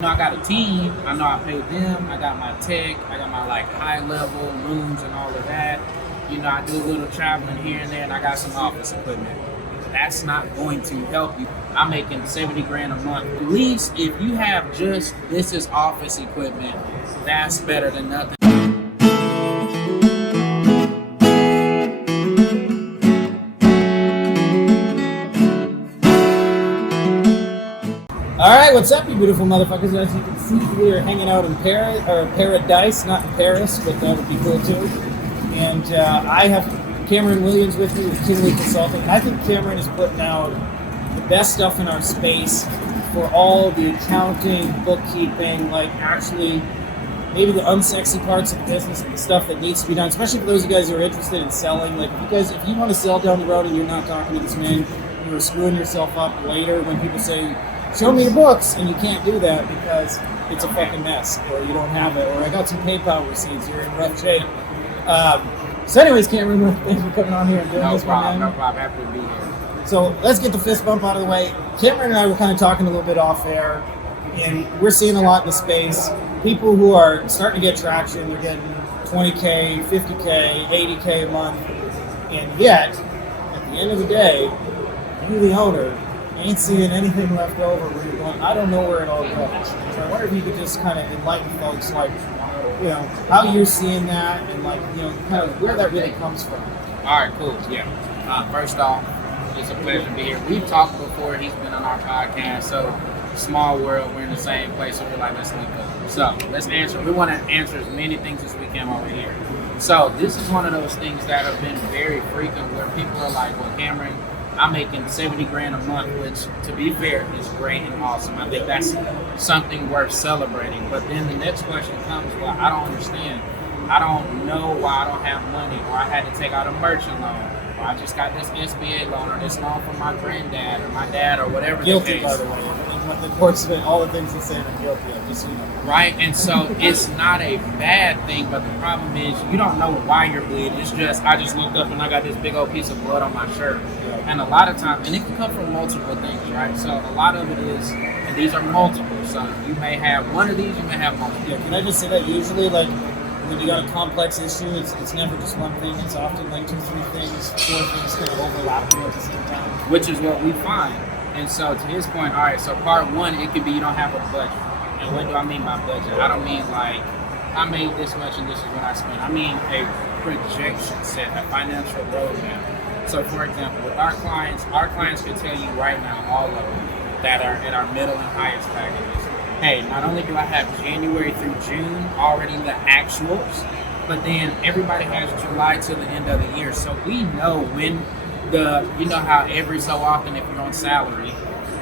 I got a team. I know I pay them. I got my tech. I got my like high level rooms and all of that. I do a little traveling here and there, and I got some office equipment. That's not going to help you. I'm making 70 grand a month. At least if you have just this is office equipment, that's better than nothing. All right, what's up, you beautiful motherfuckers? As you can see, we are hanging out in Paradise, not in Paris, but that would be cool too. And I have Cameron Williams with me with Kinley Consulting. I think Cameron is putting out the best stuff in our space for all the accounting, bookkeeping, like actually maybe the unsexy parts of the business and the stuff that needs to be done, especially for those of you guys who are interested in selling. Like, if you want to sell down the road and you're not talking to this man, you're screwing yourself up later when people say, show me your books, and you can't do that because it's a fucking mess, or you don't have it, or I got some PayPal receipts, you're in rough shape. So anyways, Cameron, thanks for coming on here and doing this one, man. No problem, happy to be here. So let's get the fist bump out of the way. Cameron and I were kind of talking a little bit off air, and we're seeing a lot in the space. People who are starting to get traction, they're getting 20K, 50K, 80K a month, and yet, at the end of the day, you, the owner, ain't seeing anything left over where you're going, I don't know where it all goes. So I wonder if you could just kind of enlighten folks, like, how you're seeing that and, like, kind of where that really comes from. All right, cool. Yeah. First off, it's a pleasure to be here. We've talked before. He's been on our podcast. So, small world. We're in the same place. So we're like, let's link up. So, let's answer. We want to answer as many things as we can while we're here. So, this is one of those things that have been very frequent where people are like, well, Cameron, I'm making 70 grand a month, which, to be fair, is great and awesome. I think that's something worth celebrating. But then the next question comes, well, I don't understand. I don't know why I don't have money, or I had to take out a merchant loan, or I just got this SBA loan, or this loan from my granddad or my dad, or whatever Guilty, the case. by the way. When the court's been all the things they say are guilty of, just so you know. Right, and so it's not a bad thing, but the problem is you don't know why you're bleeding. It's just, I just looked up and I got this big old piece of blood on my shirt. And a lot of times, and it can come from multiple things, right? So a lot of it is, and these are multiple. So you may have one of these, you may have multiple. Yeah, can I just say that usually, like, when you got a complex issue, it's never just one thing. It's often like 2, 3 things, 4 things kind of overlapping at the same time. Which is what we find. And so to his point, all right, so part one, it could be you don't have a budget. And what do I mean by budget? I don't mean like, I made this much and this is what I spent. I mean a projection set, a financial roadmap. So for example, with our clients can tell you right now, all of them that are at our middle and highest packages, hey, not only do I have January through June already in the actuals, but then everybody has July to the end of the year. So we know when how every so often if you're on salary,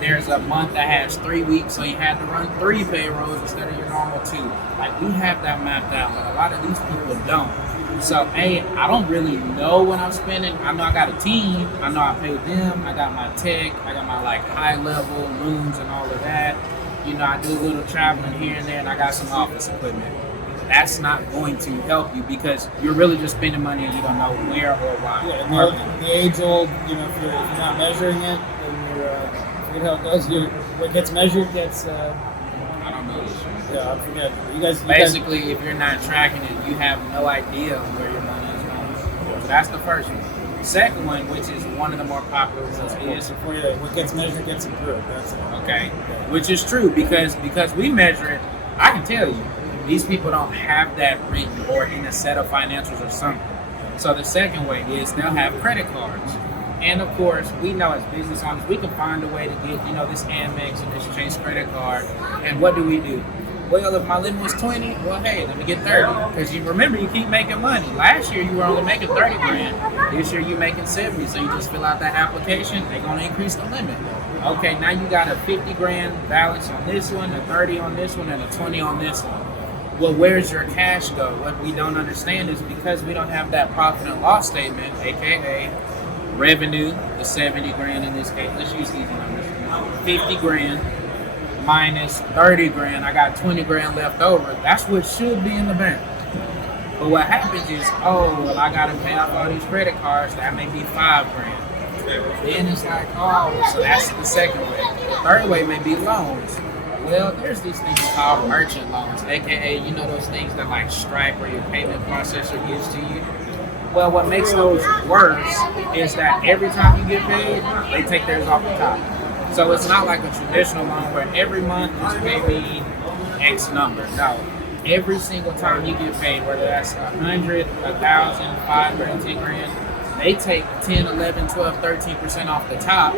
there's a month that has 3 weeks, so you had to run 3 payrolls instead of your normal 2. Like, we have that mapped out, but a lot of these people don't. So, I don't really know what I'm spending. I know I got a team. I know I pay them. I got my tech. I got my, like, high-level rooms and all of that. I do a little traveling here and there, and I got some office equipment. That's not going to help you because you're really just spending money and you don't know where or why. Yeah, and the age-old, if you're not measuring it, then forget how it goes. What gets measured gets... I don't know. Yeah, I forget. Basically, if you're not tracking it, you have no idea where your money is going. So that's the first one. Second one, which is one of the more popular ones, is what gets measured gets improved. That's it. Okay, which is true because we measure it. I can tell you, these people don't have that written or in a set of financials or something. So the second way is they'll have credit cards. And of course, we know as business owners, we can find a way to get, this Amex and this Chase credit card. And what do? Well, if my limit was 20, well, hey, let me get 30. Because you remember, you keep making money. Last year, you were only making 30 grand. This year, you're making 70. So you just fill out that application, they're going to increase the limit. Okay, now you got a 50 grand balance on this one, a 30 on this one, and a 20 on this one. Well, where's your cash go? What we don't understand is because we don't have that profit and loss statement, aka revenue, the 70 grand in this case. Let's use these numbers. 50 grand minus 30 grand. I got 20 grand left over. That's what should be in the bank. But what happens is, I got to pay off all these credit cards. That may be 5 grand. Then it's like, so that's the second way. The third way may be loans. Well, there's these things called merchant loans, aka you know those things that like Stripe or your payment processor gives to you. Well, what makes those worse is that every time you get paid, they take theirs off the top. So it's not like a traditional loan where every month you pay me X number. No, every single time you get paid, whether that's 100, 1,000, 5 grand, 10 grand, they take 10, 11, 12, 13% off the top.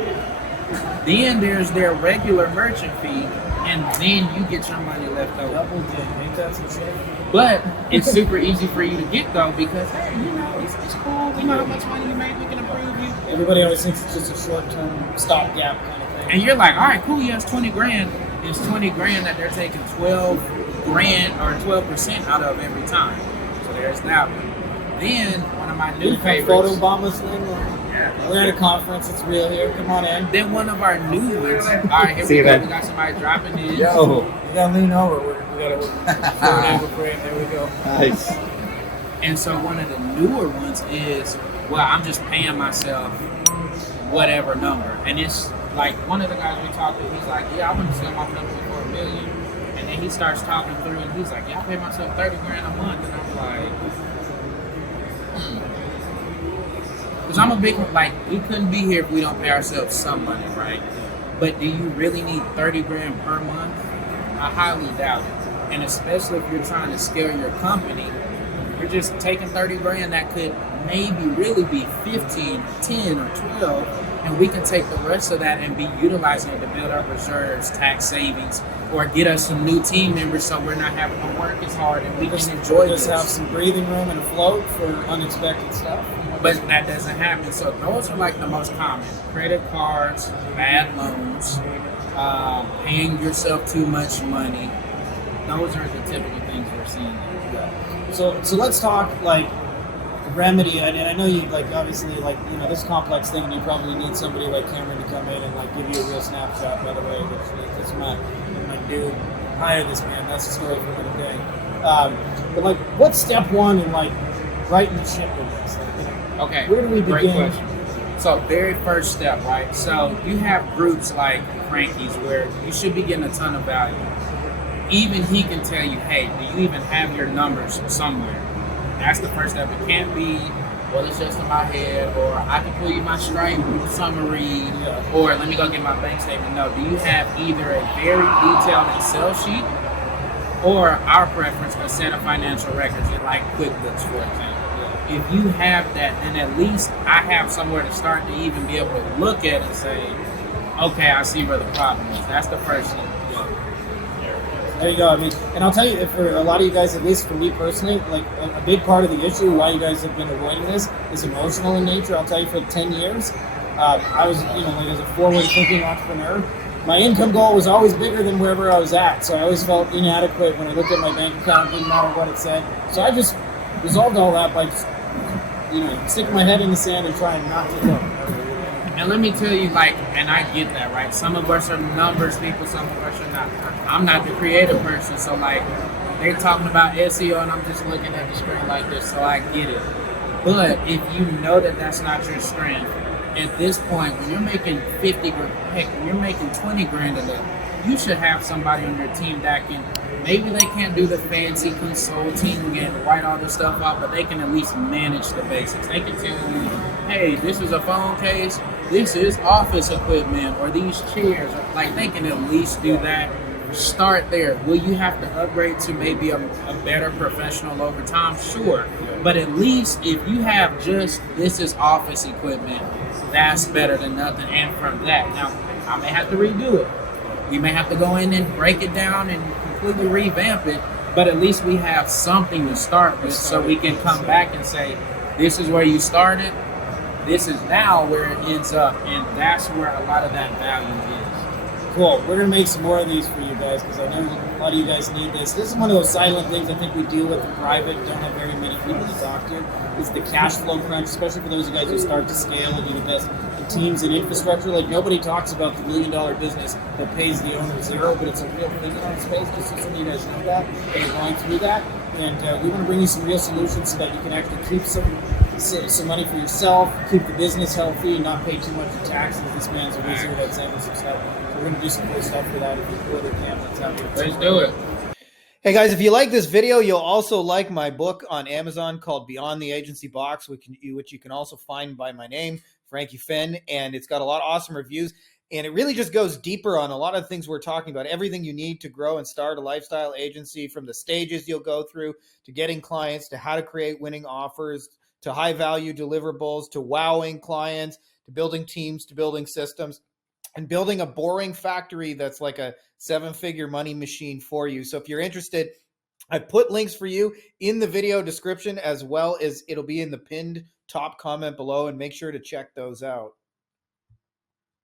Then there's their regular merchant fee, and then you get your money left over. Double dip, ain't that some shit? But it's super easy for you to get though because hey, you know it's cool. We know how much money you make. We can approve you. Everybody always thinks it's just a short-term stopgap kind of thing. And you're like, all right, cool. Yes, 20 grand. It's 20 grand that they're taking 12 grand or 12% out of every time. So there's that one. Then one of my new favorites. Photo bombers thing. Yeah. We're at a conference. It's real here. Come on in. Then one of our new ones. All right, here we go. We got somebody dropping in. Yo, you gotta lean over. We gotta angle frame. There we go. Nice. And so one of the newer ones is, well, I'm just paying myself whatever number. And it's like one of the guys we talked to, he's like, yeah, I want to sell my company for $1 million. And then he starts talking through and he's like, yeah, I pay myself 30 grand a month. And I'm like, because I'm a big, like, we couldn't be here if we don't pay ourselves some money, right? But do you really need 30 grand per month? I highly doubt it. And especially if you're trying to scale your company, you're just taking 30 grand that could maybe really be 15, 10, or 12, and we can take the rest of that and be utilizing it to build up reserves, tax savings, or get us some new team members so we're not having to work as hard and we can enjoy this. Just have some breathing room and a float for unexpected stuff. But that doesn't happen. So those are like the most common. Credit cards, bad loans, paying yourself too much money. Those are the typical things we're seeing. So let's talk like remedy. And I know you like obviously like you know this complex thing, and you probably need somebody like Cameron to come in and like give you a real snapshot. By the way, which is my dude. Hire this man. That's the story for another day. But like, what's step one in like writing the ship with this? Like, you know, Okay. where do we begin? Great question. So very first step, right? So you have groups like Frankie's where you should be getting a ton of value. Even he can tell you, hey, do you even have your numbers somewhere? That's the first step. It can't be, well, it's just in my head, or I can pull you my Stripe summary, or let me go get my bank statement. No, do you have either a very detailed Excel sheet, or our preference, a set of financial records in like QuickBooks, for example? If you have that, then at least I have somewhere to start to even be able to look at and say, okay, I see where the problem is. That's the first thing. There you go. I mean, and I'll tell you, for a lot of you guys, at least for me personally, like a big part of the issue why you guys have been avoiding this is emotional in nature. I'll tell you, for 10 years, I was, you know, like as a forward-thinking entrepreneur, my income goal was always bigger than wherever I was at. So I always felt inadequate when I looked at my bank account, didn't matter what it said. So I just resolved all that by just, you know, sticking my head in the sand and trying not to look. And let me tell you, like, and I get that, right? Some of us are numbers people, some of us are not. I'm not the creative person, so like, they're talking about SEO and I'm just looking at the screen like this, so I get it. But if you know that that's not your strength, at this point, when you're making 50 grand, heck, when you're making 20 grand a day, you should have somebody on your team that can, maybe they can't do the fancy consulting and write all this stuff out, but they can at least manage the basics. They can tell you, hey, this is a phone case, this is office equipment, or these chairs. Like, they can at least do that. Start there. Will you have to upgrade to maybe a better professional over time? Sure. But at least if you have just, this is office equipment, that's better than nothing. And from that, now, I may have to redo it. We may have to go in and break it down and completely revamp it, but at least we have something to start with, so we can come back and say, this is where you started, this is now where it ends up, and that's where a lot of that value is. Cool. We're going to make some more of these for you guys because I know a lot of you guys need this. This is one of those silent things I think we deal with in private, don't have very many people to talk to. It's the cash flow crunch, especially for those of you guys who start to scale and do the best in teams and infrastructure. Like, nobody talks about the $1 million business that pays the owner zero, but it's a real thing in our space, just so some of you guys know that and are going through that. And we want to bring you some real solutions so that you can actually keep some money for yourself, keep the business healthy, and not pay too much in taxes. This man's a wizard at saving some stuff. we're going to do some cool stuff for that. If you cool with Cam, let's have it. Let's do it. Hey guys, if you like this video, you'll also like my book on Amazon called Beyond the Agency Box, which you can also find by my name, Frankie Finn, and it's got a lot of awesome reviews. And it really just goes deeper on a lot of things we're talking about, everything you need to grow and start a lifestyle agency, from the stages you'll go through to getting clients, to how to create winning offers, to high value deliverables, to wowing clients, to building teams, to building systems, and building a boring factory that's like a 7-figure money machine for you. So if you're interested, I put links for you in the video description, as well as it'll be in the pinned top comment below, and make sure to check those out.